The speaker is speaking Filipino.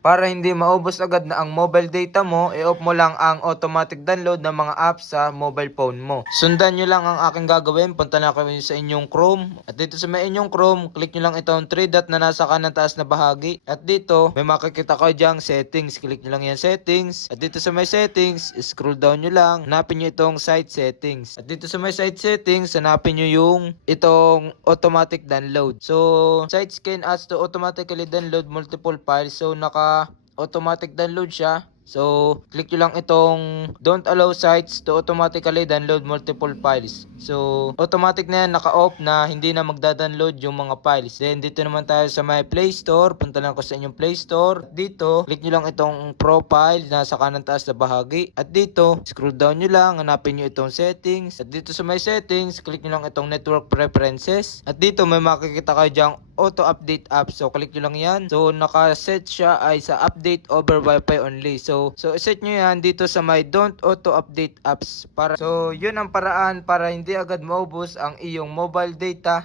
Para hindi maubos agad na ang mobile data mo, i-off mo lang ang automatic download ng mga apps sa mobile phone mo. Sundan nyo lang ang aking gagawin. Punta na kayo sa inyong Chrome. At dito sa may inyong Chrome, click nyo lang itong 3 dot na nasa kanan taas na bahagi. At dito, may makikita kayo dyang settings. Click nyo lang yan settings. At dito sa may settings, scroll down nyo lang. Hanapin nyo itong site settings. At dito sa may site settings, hanapin nyo yung itong automatic download. So, sites can ask to automatically download multiple files. So, automatic download siya. So, click nyo lang itong don't allow sites to automatically download multiple files. So, automatic na yan, naka-off na hindi na magda-download yung mga files. Then, dito naman tayo sa my Play Store. Punta lang ko sa inyong Play Store. Dito, click nyo lang itong profile na sa kanan taas na bahagi. At dito, scroll down nyo lang, hanapin nyo itong settings. At dito sa my settings, click nyo lang itong network preferences. At dito, may makikita kayo dyang auto-update apps. So, click nyo lang yan. So, naka-set siya ay sa update over Wi-Fi only. So set nyo yan dito sa my don't auto-update apps. So, yun ang paraan para hindi agad maubos ang iyong mobile data